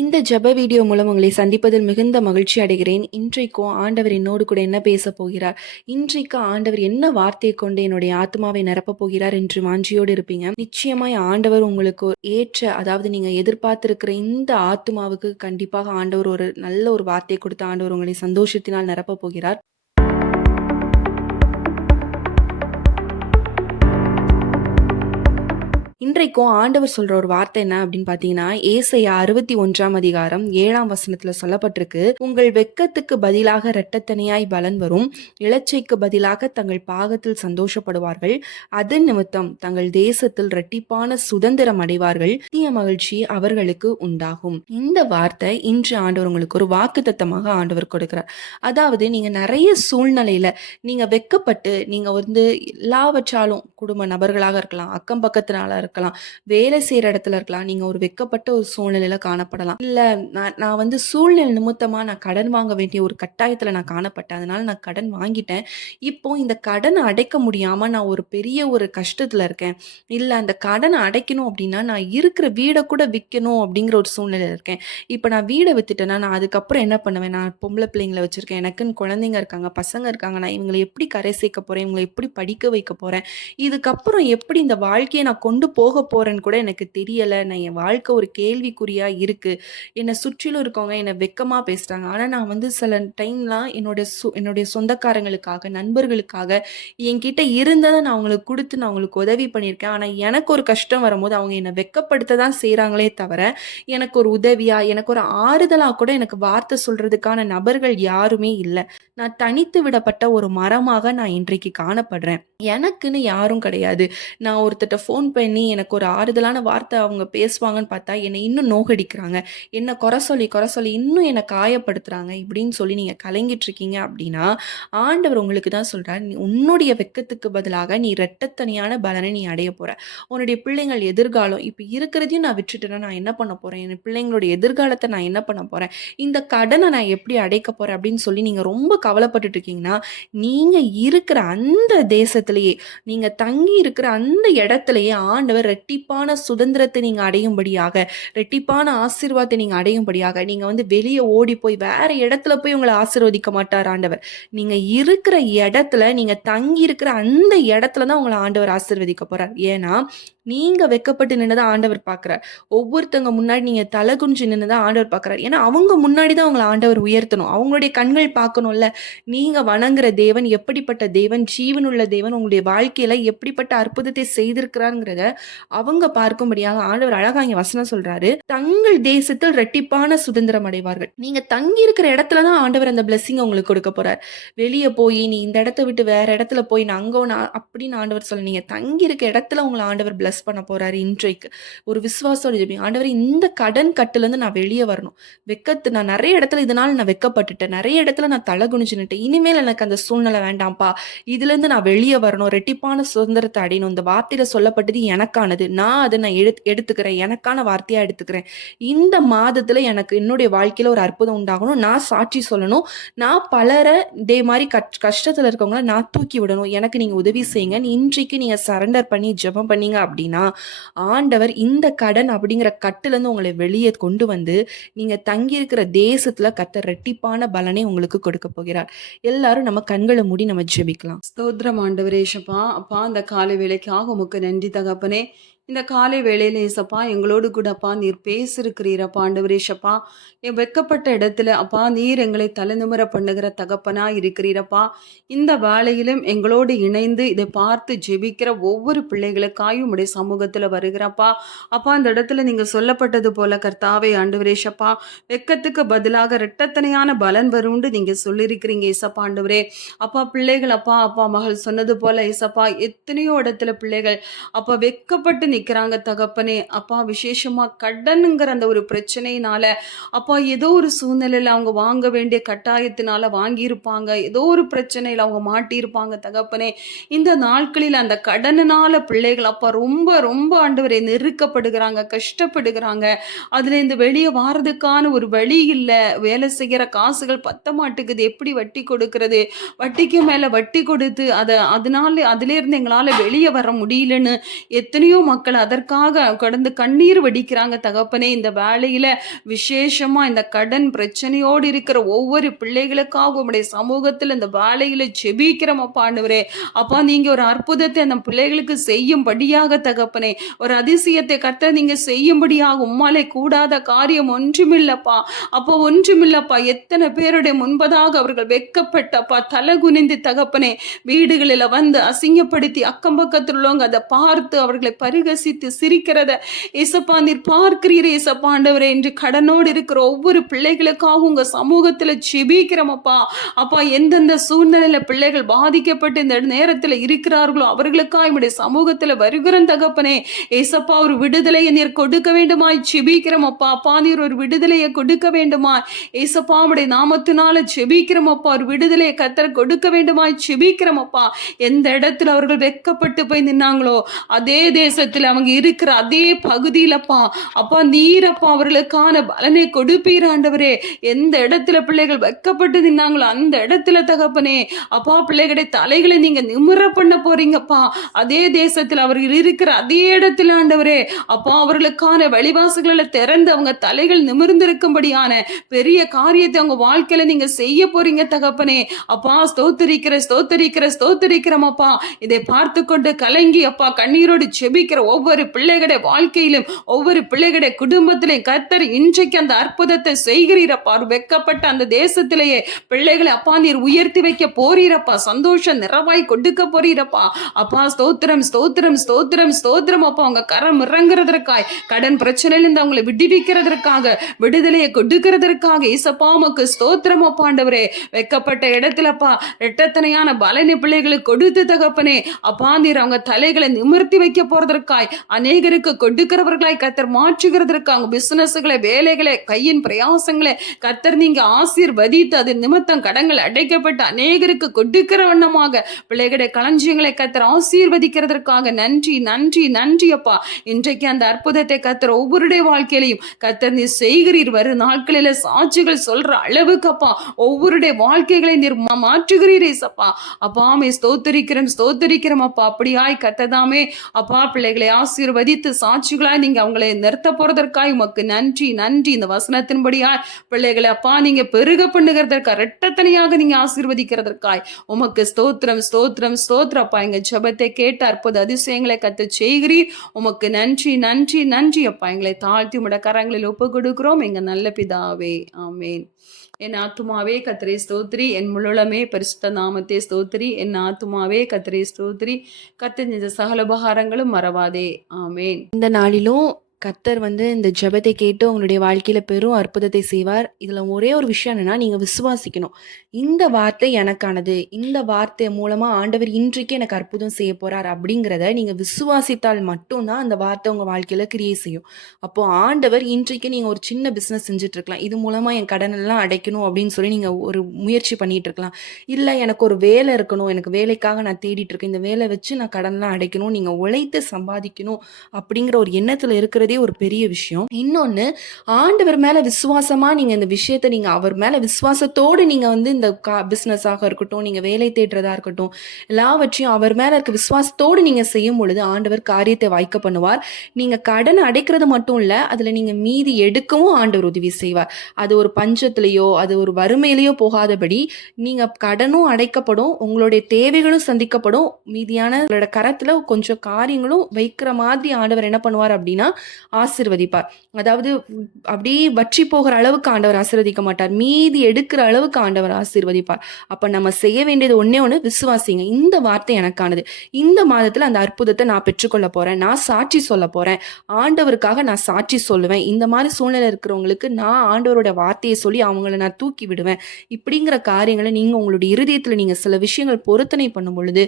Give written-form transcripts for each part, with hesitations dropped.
இந்த ஜெப வீடியோ மூலம் உங்களை சந்திப்பதில் மிகுந்த மகிழ்ச்சி அடைகிறேன். இன்றைக்கும் ஆண்டவர் என்னோடு கூட என்ன பேசப் போகிறார்? இன்றைக்கு ஆண்டவர் என்ன வார்த்தையை கொண்டு என்னுடைய ஆத்துமாவை நிரப்பப் போகிறார் என்று வாஞ்சியோடு இருப்பீங்க. நிச்சயமாய் ஆண்டவர் உங்களுக்கு ஏற்ற, அதாவது நீங்க எதிர்பார்த்திருக்கிற இந்த ஆத்துமாவுக்கு கண்டிப்பாக ஆண்டவர் ஒரு நல்ல ஒரு வார்த்தையை கொடுத்து ஆண்டவர் உங்களை சந்தோஷத்தினால் நிரப்பப் போகிறார். இன்றைக்கும் ஆண்டவர் சொல்ற ஒரு வார்த்தை என்ன அப்படின்னு பார்த்தீங்கன்னா, ஏசாயா 61ஆம் அதிகாரம் 7ஆம் வசனத்துல சொல்லப்பட்டிருக்கு. உங்கள் வெட்கத்துக்கு பதிலாக இரட்டத்தனையாய் பலன் வரும், இலச்சைக்கு பதிலாக தங்கள் பாகத்தில் சந்தோஷப்படுவார்கள், அது நிமித்தம் தங்கள் தேசத்தில் இரட்டிப்பான சுதந்திரம் அடைவார்கள், நித்திய மகிழ்ச்சி அவர்களுக்கு உண்டாகும். இந்த வார்த்தை இன்று ஆண்டவர் உங்களுக்கு ஒரு வாக்குத்தத்தமாக ஆண்டவர் கொடுக்கிறார். அதாவது நீங்க நிறைய சூழ்நிலையில நீங்க வெட்கப்பட்டு நீங்க எல்லாவற்றாலும், குடும்ப நபர்களாக இருக்கலாம், அக்கம் பக்கத்தினால இருக்கலாம், வேலை செய்யற இடத்துல இருக்கலாம், நீங்க ஒரு வெட்கப்பட்ட ஒரு சூழ்நிலையில காணப்படலாம். இல்ல நான் சூழ்நிலை நிமித்தமா நான் கடன் வாங்க வேண்டிய ஒரு கட்டாயத்துல நான் காணப்பட்டேன், அதனால நான் கடன் வாங்கிட்டேன். இப்போ இந்த கடனை அடைக்க முடியாம நான் ஒரு பெரிய ஒரு கஷ்டத்துல இருக்கேன். இல்ல அந்த கடனை அடைக்கணும் அப்படின்னா நான் இருக்கிற வீடை கூட விற்கணும் அப்படிங்கிற ஒரு சூழ்நிலையில இருக்கேன். இப்போ நான் வீடை வித்துட்டேன்னா நான் அதுக்கப்புறம் என்ன பண்ணுவேன்? நான் பொம்பளை பிள்ளைங்களை வச்சிருக்கேன், எனக்குன்னு குழந்தைங்க இருக்காங்க, பசங்க இருக்காங்க, நான் இவங்களை எப்படி கரை சேர்க்க போறேன், இவங்களை எப்படி படிக்க வைக்க போறேன், இதுக்கப்புறம் எப்படி இந்த வாழ்க்கையை நான் கொண்டு போக போறேன்னு கூட எனக்கு தெரியல. நான் என் வாழ்க்கை ஒரு கேள்விக்குறியா இருக்கு. என்னை சுற்றிலும் இருக்கவங்க என்னை வெக்கமா பேசுறாங்க. ஆனா நான் சில டைம்லாம் என்னுடைய சொந்தக்காரங்களுக்காக, நண்பர்களுக்காக என்கிட்ட இருந்ததை நான் அவங்களுக்கு கொடுத்து நான் அவங்களுக்கு உதவி பண்ணியிருக்கேன். ஆனா எனக்கு ஒரு கஷ்டம் வரும்போது அவங்க என்னை வெக்கப்படுத்த தான் செய்றாங்களே தவிர, எனக்கு ஒரு உதவியா, எனக்கு ஒரு ஆறுதலா கூட எனக்கு வார்த்தை சொல்றதுக்கான நபர்கள் யாருமே இல்ல. நான் தனித்து விடப்பட்ட ஒரு மரமாக நான் இன்றைக்கு காணப்படுறேன். எனக்குன்னு யாரும் கிடையாது. நான் ஒருத்தர்ட்ட ஃபோன் பண்ணி எனக்கு ஒரு ஆறுதலான வார்த்தை அவங்க பேசுவாங்கன்னு பார்த்தா, என்னை இன்னும் நோகடிக்கிறாங்க. என்ன குறை சொல்லி குறை சொல்லி இன்னும் என்னை காயப்படுத்துறாங்க. இப்படின்னு சொல்லி நீங்க கலங்கிட்டு இருக்கீங்க அப்படின்னா, ஆண்டவர் உங்களுக்கு தான் சொல்றார், "நீ உன்னுடைய வெட்கத்துக்கு பதிலாக நீ இரட்டத்தனையான பலனை நீ அடைய போற." உன்னுடைய பிள்ளைங்கள் எதிர்காலம் இப்ப இருக்கிறதையும் நான் விட்டுட்டேன்னா நான் என்ன பண்ண போறேன்? என் பிள்ளைங்களுடைய எதிர்காலத்தை நான் என்ன பண்ண போறேன்? இந்த கடனை நான் எப்படி அடைக்க போறேன்? அப்படின்னு சொல்லி நீங்க ரொம்ப கவலைப்பட்டுட்டு இருக்கீங்கன்னா, நீங்க இருக்கிற அந்த தேசத்திலேயே, நீங்க தங்கி இருக்கிற அந்த இடத்திலேயே ஆண்டவர் ரெட்டிப்பான சுதந்திரத்தை நீங்க அடையும்படியாக, ரெட்டிப்பான ஆசீர்வாதத்தை நீங்க அடையும்படியாக, நீங்க வெளிய ஓடி போய் வேற இடத்துல போய் உங்களை ஆசீர்வதிக்க மாட்டார் ஆண்டவர். நீங்க இருக்கிற இடத்துல, நீங்க தங்கி இருக்கிற அந்த இடத்துல தான் உங்களை ஆண்டவர் ஆசீர்வதிக்க போறார். ஏன்னா நீங்க வெட்கப்பட்டு நின்னதை ஆண்டவர் பார்க்கிறார். ஒவ்வொருத்தவங்க முன்னாடி நீங்க தலை குனிஞ்சு நின்னதை ஆண்டவர் பார்க்கிறார். ஏன்னா அவங்க முன்னாடி தான் உங்களை ஆண்டவர் உயர்த்தணும். அவங்களுடைய கண்கள் பார்க்கணும்ல. நீங்க வணங்குற தேவன் எப்படிப்பட்ட தேவன், ஜீவனுள்ள தேவன், உங்களுடைய வாழ்க்கையில எப்படிப்பட்ட அற்புதத்தை செய்திருக்கிறாருங்கிறத அவங்க பார்க்கும்படியாக ஆண்டவர் அழகா இங்க வசனம் சொல்றாரு. தங்கள் தேசத்தில் ரெட்டிப்பான சுதந்திரம் அடைவார்கள். நீங்க தங்கி இருக்கிற இடத்துல தான் ஆண்டவர் அந்த பிளெஸிங் உங்களுக்கு கொடுக்க போறார். வெளியே போய் நீ இந்த இடத்த விட்டு வேற இடத்துல போய் நான் அங்க அப்படின்னு ஆண்டவர் சொல்ல, நீங்க தங்கி இருக்க இடத்துல உங்களை ஆண்டவர் பிளஸ் பண்ண போறாரு. இன்றைக்கு ஒரு விசுவாசோட ஜெபிங்க, ஆண்டவர் இந்த கடன் கட்டுல இருந்து நான் வெளியே வரணும். நான் நிறைய இடத்துல இதனால நான் வெட்கப்பட்டுட்டேன், நிறைய இடத்துல நான் தலை குனிஞ்சு நின்னுட்டேன், இனிமேல் எனக்கு அந்த சூழ்நிலை வேண்டாம்ப்பா, இதுல இருந்து நான் வெளியே வரணும், ரெட்டிப்பான சுதந்திரத்தை அடையணும். இந்த வார்த்தையில சொல்லப்பட்டது எனக்கானது, நான் அதை நான் எடுத்துக்கிறேன், எனக்கான வார்த்தையா எடுத்துக்கிறேன். இந்த மாதத்துல எனக்கு என்னுடைய வாழ்க்கையில ஒரு அற்புதம் உண்டாகணும், நான் சாட்சி சொல்லணும், நான் பலரை இதே மாதிரி கஷ்டத்துல இருக்கவங்கள நான் தூக்கி விடணும், எனக்கு நீங்க உதவி செய்யுங்க. இன்றைக்கு நீங்க சரண்டர் பண்ணி ஜெபம் பண்ணீங்க அப்படின்னா, ஆண்டவர் இந்த கடன் அப்படிங்கிற கட்டுல இருந்து உங்களை வெளியே கொண்டு வந்து நீங்க தங்கி இருக்கிற தேசத்துல கர்த்தர் ரெட்டிப்பான பலனை உங்களுக்கு கொடுக்க போகிறார். எல்லாரும் நம்ம கண்களை மூடி நம்ம ஜெபிக்கலாம். ஸ்தோத்திரம் ஆண்டவரே ஏசப்பா. அப்பா, இந்த காலை வேளைக்காக உமக்கு நன்றி தகப்பனே. இந்த காலை வேளையில ஏசப்பா எங்களோடு கூட அப்பா நீர் பேசிருக்கிறீரப்பா ஆண்டவரே ஏசப்பா. என் வெட்கப்பட்ட இடத்துல அப்பா நீர் எங்களை தலைநிமிர பண்ணுகிற தகப்பனா இருக்கிறீரப்பா. இந்த வேளையிலும் எங்களோடு இணைந்து இதை பார்த்து ஜெபிக்கிற ஒவ்வொரு பிள்ளைகளுக்காயும் உடைய சமூகத்துல வருகிறப்பா. அப்பா, இந்த இடத்துல நீங்க சொல்லப்பட்டது போல கர்த்தாவே ஆண்டவரே ஏசப்பா, வெட்கத்துக்கு பதிலாக இரட்டத்தனையான பலன் வரும்னு நீங்க சொல்லியிருக்கிறீங்க ஏசப்பா ஆண்டவரே. அப்பா, பிள்ளைகள் அப்பா அப்பா மகள் சொன்னது போல ஏசப்பா, எத்தனையோ இடத்துல பிள்ளைகள் அப்பா வெட்கப்பட்டு நிக்கிறாங்க தகப்பனே. அப்பா, விசேஷமா கடனுங்கிற அந்த ஒரு பிரச்சனையினால அப்பா ஏதோ ஒரு சூழ்நிலையில அவங்க வாங்க வேண்டிய கட்டாயத்தினால வாங்கியிருப்பாங்க, ஏதோ ஒரு பிரச்சனையில அவங்க மாட்டியிருப்பாங்க தகப்பனே. இந்த நாட்களில் அந்த கடனினால பிள்ளைகள் அப்பா ரொம்ப ரொம்ப ஆண்டவரை நெருக்கப்படுகிறாங்க, கஷ்டப்படுகிறாங்க. அதுல இந்த வெளியே வாரதுக்கான ஒரு வழி இல்லை. வேலை செய்கிற காசுகள் பத்த மாட்டுக்குது, எப்படி வட்டி கொடுக்கறது, வட்டிக்கு மேல வட்டி கொடுத்து அதனால அதுல இருந்து எங்களால வெளியே வர முடியலன்னு எத்தனையோ மக்கள் மக்கள் அதற்காக கடந்து கண்ணீர் வடிக்கிறாங்க தகப்பனே. இந்த வேளையில விசேஷமா இந்த கடன் பிரச்சனையோடு இருக்கிற ஒவ்வொரு பிள்ளைகளுக்காக உம்முடைய சமூகத்தில் இந்த வேளையில ஜெபிக்கிறோம் அப்பா ஆண்டவரே. அப்பா நீங்க ஒரு அற்புதத்தை அந்த பிள்ளைகளுக்கு செய்யும்படியாக தகப்பனே, ஒரு அதிசயத்தை கர்த்தர் நீங்க செய்யும்படியாக உம்மாலே கூடாத காரியம் ஒன்றுமில்லப்பா. அப்போ ஒன்றுமில்லப்பா. எத்தனை பேருடைய முன்பதாக அவர்கள் வெட்கப்பட்டப்பா தலை குனிந்து தகப்பனே வீடுகளில் வந்து அசிங்கப்படுத்தி அக்கம் பக்கத்தில் உள்ளவங்க அதை பார்த்து அவர்களை பரிகசித்து சிரிக்கிறத ஏசப்பா நீர் பார்க்கிறீரே ஏசப்பா ஆண்டவரே. என்று கடனோடு இருக்கிற ஒவ்வொரு பிள்ளைகளுக்காக உங்க சமூகத்துல ஜெபிக்கிறோமப்பா. அப்பா எந்தெந்த சூழ்நிலையில பிள்ளைகள் பாதிக்கப்பட்டு இந்த நேரத்துல இருக்கிறார்களோ அவர்களுக்காக என்னுடைய சமூகத்துல வருகிற தகப்பனே ஏசப்பா ஒரு விடுதலையை நீர் கொடுக்க வேண்டுமாய் ஜெபிக்கிறோமப்பா. அப்பா நீர் ஒரு விடுதலையை கொடுக்க வேண்டுமாய் ஏசப்பா உம்முடைய நாமத்தினால ஜெபிக்கிறோமப்பா. ஒரு விடுதலையை கர்த்தர் கொடுக்க வேண்டுமாய் ஜெபிக்கிறோமப்பா. எந்த இடத்துல அவர்கள் வெட்கப்பட்டு போய் நின்னாங்களோ அதே தேசத்துல அவங்க இருக்கிற அதே பகுதியிலப்பா அப்பா நீரப்பா அவர்களுக்கான பலனை கொடுப்பீர் ஆண்டவரே. எந்த இடத்துல பிள்ளைகள் வெட்கப்பட்டு நின்னாங்களோ அந்த இடத்துல தகப்பனே அப்பா பிள்ளைகளுடைய தலைகளை நீங்க நிமிர பண்ண போறீங்கப்பா. அதே தேசத்துல அவர்கள் இருக்கிற அதே இடத்துல ஆண்டவரே அப்பா அவர்களுக்கான வழிவாசல்களை திறந்து அவங்க தலைகள் நிமிர்ந்திருக்கும்படியான பெரிய காரியத்தை அவங்க வாழ்க்கையில நீங்க செய்ய போறீங்க தகப்பனே. அப்பா ஸ்தோத்தரிக்கிறோமப்பா. இதை பார்த்து கொண்டு கலங்கி அப்பா கண்ணீரோடு ஜெபிக்கிற ஒவ்வொரு பிள்ளைகளுடைய வாழ்க்கையிலும் ஒவ்வொரு பிள்ளைகளுடைய குடும்பத்திலையும் கர்த்தர் இன்றைக்கு அந்த அற்புதத்தை செய்கிறீரப்பா. வெட்கப்பட்ட அந்த தேசத்திலேயே பிள்ளைகளை அப்பா நீர் உயர்த்தி வைக்க போறீரப்பா. சந்தோஷம் நிறைவாய் கொடுக்க போறீரப்பா. அப்பா ஸ்தோத்திரம் ஸ்தோத்திரம் ஸ்தோத்திரம் ஸ்தோத்திரம் அப்பா. அவங்க கரம் இறங்குறதற்காய் கடன் பிரச்சனையிலிருந்து அவங்களை விடுவிக்கிறதற்காக விடுதலையை கொடுக்கிறதற்காக ஏசப்பா உமக்கு ஸ்தோத்திரம் அப்பா ஆண்டவரே. வெட்கப்பட்ட இடத்துலப்பா இரட்டத்தனையான பலனை பிள்ளைகளுக்கு கொடுத்து தகப்பனே அப்பா நீர் அவங்க தலைகளை நிமிர்த்தி வைக்க போறதற்காய் அநேகருக்கு கொடுக்கிறவர்களாய் கர்த்தர் மாற்றுகிறதற்காக பிசினஸ்களை வேலைகளை கையின் பிரயாசங்களை கர்த்தர் நீங்க ஆசீர்வதித்து அது நிமித்தம் கடன்கள் அடைக்கப்பட்டு அநேகருக்கு கொடுக்கிற வண்ணமாக பிள்ளைகளுடைய களஞ்சியங்களை கர்த்தர் ஆசீர்வதிக்கிறதற்காக நன்றி நன்றி நன்றி அப்பா. இன்றைக்கு அந்த அற்புதத்தை கர்த்தர் ஒவ்வொருடைய வாழ்க்கையிலையும் கர்த்தர் நீ செய்கிறீர். வரும் நாட்களில சாட்சிகள் சொல்ற அளவுக்கு அப்பா ஒவ்வொருடைய வாழ்க்கைகளை நீர் மாற்றுகிறீரே சப்பா. அப்பாமே ஸ்தோத்தரிக்கிறோம் அப்பா. அப்படியாய் கர்த்ததாமே அப்பா பிள்ளைகளை ஆசீர்வதித்து சாட்சிகளாய் நீங்க அவங்களை நிறுத்த போறதற்காய் உமக்கு நன்றி நன்றி. இந்த வசனத்தின்படியாய் பிள்ளைகளை அப்பா நீங்க பெருக பண்ணுகிறதற்காய் இரட்டத்தனையாக நீங்க ஆசீர்வதிக்கிறதற்காய் உமக்கு ஸ்தோத்திரம் ஸ்தோத்திரம் ஸ்தோத்திரம் அப்பா. எங்க ஜெபத்தை கேட்டு அற்புத அதிசயங்களை கர்த்தர் செய்கிறீர். உமக்கு நன்றி நன்றி நன்றி அப்பா. எங்களை தாழ்த்தி உம்முடைய கரங்களில் ஒப்பு கொடுக்கிறோம் எங்க நல்ல பிதாவே. ஆமேன். என் ஆத்துமாவே கர்த்தரை ஸ்தோத்திரி, என் முழுமே பரிசுத்த நாமத்தை ஸ்தோத்திரி. என் ஆத்துமாவே கர்த்தரை ஸ்தோத்திரி, கர்த்தர் செஞ்ச சகல உபகாரங்களும் மறவாதே. ஆமேன். இந்த நாளிலும் கர்த்தர் இந்த ஜெபத்தை கேட்டு உங்களுடைய வாழ்க்கையில பெரும் அற்புதத்தை செய்வார். இதுல ஒரே ஒரு விஷயம் என்னன்னா, நீங்க விசுவாசிக்கணும். இந்த வார்த்தை எனக்கானது, இந்த வார்த்தை மூலமா ஆண்டவர் இன்றைக்கு எனக்கு அற்புதம் செய்ய போறார் அப்படிங்கிறத நீங்க விசுவாசித்தால் மட்டும்தான் அந்த வார்த்தை உங்க வாழ்க்கையில கிரியை செய்யும். அப்போ ஆண்டவர் இன்றைக்கு நீங்க ஒரு சின்ன பிசினஸ் செஞ்சுட்டு இருக்கலாம். இது மூலமா என் கடன் எல்லாம் அடைக்கணும் அப்படின்னு சொல்லி நீங்க ஒரு முயற்சி பண்ணிட்டு இருக்கலாம். இல்ல எனக்கு ஒரு வேலை இருக்கணும், எனக்கு வேலைக்காக நான் தேடிட்டு இருக்கேன், இந்த வேலை வச்சு நான் கடன்லாம் அடைக்கணும், நீங்க உழைத்து சம்பாதிக்கணும் அப்படிங்கிற ஒரு எண்ணத்துல இருக்கிறதே ஒரு பெரிய விஷயம். இன்னொன்னு, ஆண்டவர் மேல விசுவாசமா நீங்க இந்த விஷயத்தை நீங்க அவர் மேல விசுவாசத்தோடு நீங்க இந்த பிசினஸாக இருக்கட்டும், நீங்க வேலை தேடுறதா இருக்கட்டும், எல்லாவற்றையும் அவர் மேல இருக்க விசுவாசத்தோடு நீங்க செய்யும் பொழுது ஆண்டவர் காரியத்தை வாய்க்க பண்ணுவார். நீங்க கடன் அடைக்கிறது மட்டும் இல்ல, அதுல நீங்க மீதி எடுக்கவும் ஆண்டவர் உதவி செய்வார். அது ஒரு பஞ்சத்திலேயோ அது ஒரு வறுமையிலேயோ போகாதபடி நீங்க கடனும் அடைக்கப்படும், உங்களுடைய தேவைகளும் சந்திக்கப்படும், மீதியான உங்களோட கரத்துல கொஞ்சம் காரியங்களும் வைக்கிற மாதிரி ஆண்டவர் என்ன பண்ணுவார் அப்படின்னா ஆசீர்வதிப்பார். அதாவது அப்படியே வற்றி போகிற அளவுக்கு ஆண்டவர் ஆசீர்வதிக்க மாட்டார், மீதி எடுக்கிற அளவுக்கு ஆண்டவர் ஆசீர்வதிப்பார். அப்ப நம்ம செய்ய வேண்டியது ஒண்ணே ஒண்ணு, விசுவாசிங்க. இந்த வார்த்தை எனக்கானது, இந்த மாதத்துல அந்த அற்புதத்தை நான் பெற்றுக்கொள்ள போறேன், நான் சாட்சி சொல்ல போறேன், ஆண்டவருக்காக நான் சாட்சி சொல்லுவேன். இந்த மாதிரி சூழ்நிலை இருக்கிறவங்களுக்கு நான் ஆண்டவரோட வார்த்தையை சொல்லி அவங்கள நான் தூக்கி விடுவேன். இப்படிங்கிற காரியங்களை நீங்க உங்களுடைய இருதயத்துல நீங்க சில விஷயங்கள் பொருத்தனை பண்ணும் பொழுது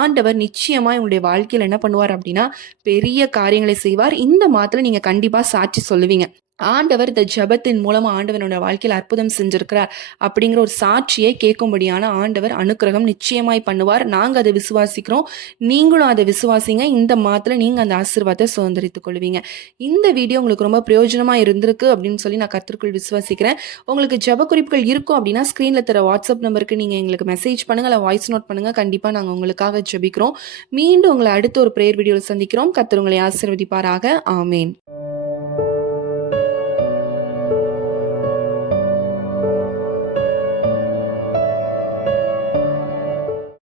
ஆண்டவர் நிச்சயமா உங்களுடைய வாழ்க்கையில என்ன பண்ணுவார் அப்படின்னா பெரிய காரியங்களை செய்வார். இந்த மாதத்துல நீங்க கண்டிப்பா சாட்சி சொல்லுவீங்க. ஆண்டவர் இந்த ஜெபத்தின் மூலமா ஆண்டவர் என்னோட வாழ்க்கையில அற்புதம் செஞ்சிருக்கிறார் அப்படிங்கிற ஒரு சாட்சியை கேட்கும்படியான ஆண்டவர் அனுக்கிரகம் நிச்சயமாய் பண்ணுவார். நாங்க அதை விசுவாசிக்கிறோம். நீங்களும் அதை விசுவாசிங்க. இந்த மாதத்துல நீங்க அந்த ஆசீர்வாதத்தை சுதந்திரித்துக் கொள்வீங்க. இந்த வீடியோ உங்களுக்கு ரொம்ப பிரயோஜனமா இருந்திருக்கு அப்படின்னு சொல்லி நான் கர்த்தருக்குள் விசுவாசிக்கிறேன். உங்களுக்கு ஜெப குறிப்புகள் இருக்கும் அப்படின்னா ஸ்க்ரீன்ல தர வாட்ஸ்அப் நம்பருக்கு நீங்க எங்களுக்கு மெசேஜ் பண்ணுங்க, இல்லை வாய்ஸ் நோட் பண்ணுங்க. கண்டிப்பா நாங்க உங்களுக்காக ஜெபிக்கிறோம். மீண்டும் உங்களை அடுத்த ஒரு பிரேயர் வீடியோவில் சந்திக்கிறோம். கர்த்தர் உங்களை ஆசீர்வதிப்பாராக. ஆமேன்.